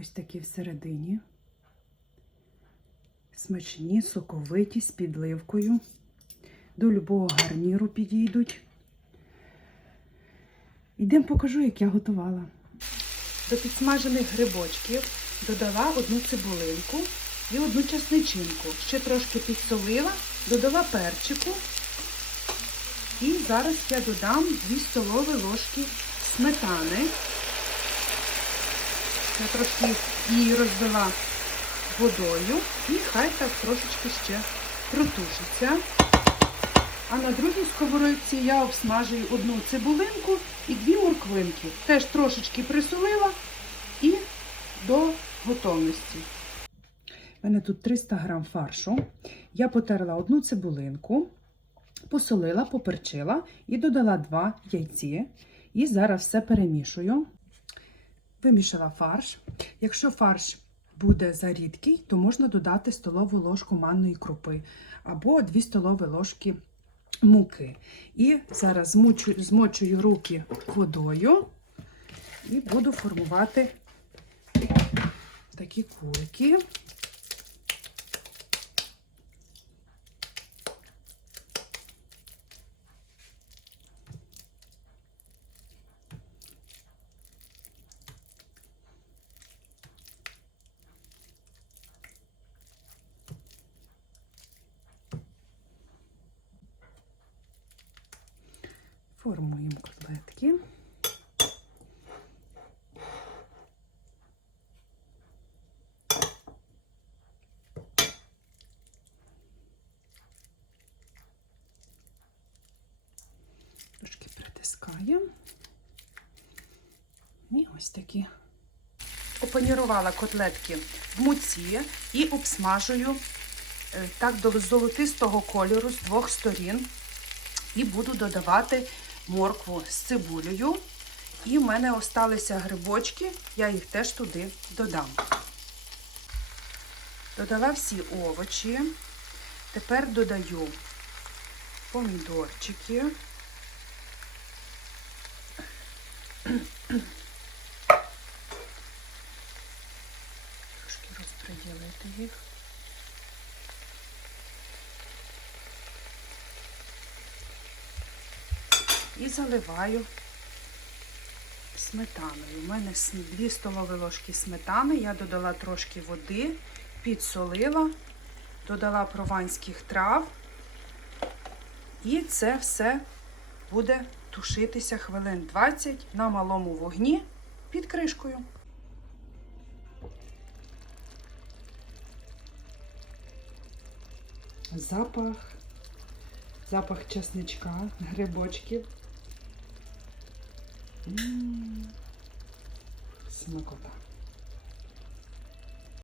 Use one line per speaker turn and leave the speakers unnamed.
Ось такі всередині. Смачні, соковиті, з підливкою. До любого гарніру підійдуть. Ідемо покажу, як я готувала. До підсмажених грибочків додала одну цибулинку і одну часничинку. Ще трошки підсолила, додала перчику. І зараз я додам 2 столові ложки сметани. Я трошки її розвела водою і хай так трошечки ще протушиться. А на другій сковородці я обсмажую одну цибулинку і дві морквинки. Теж трошечки присолила і до готовності. У мене тут 300 грам фаршу. Я потерла одну цибулинку, посолила, поперчила і додала два яйці. І зараз все перемішую. Вимішала фарш. Якщо фарш буде зарідкий, то можна додати столову ложку манної крупи або 2 столові ложки муки. І зараз змочу, змочую руки водою і буду формувати такі кульки. Формуємо котлетки. Трошки притискаємо. І ось такі. Опанірувала котлетки в муці і обсмажую е, так до золотистого кольору з двох сторін. І буду додавати моркву з цибулею. І в мене осталися грибочки, я їх теж туди додам. Додала всі овочі. Тепер додаю помідорчики. Трошки розподілити їх. І заливаю сметаною. У мене 2 столові ложки сметани, я додала трошки води, підсолила, додала прованських трав. І це все буде тушитися хвилин 20 на малому вогні під кришкою. Запах, запах чесничка, грибочків. うん。スノコパン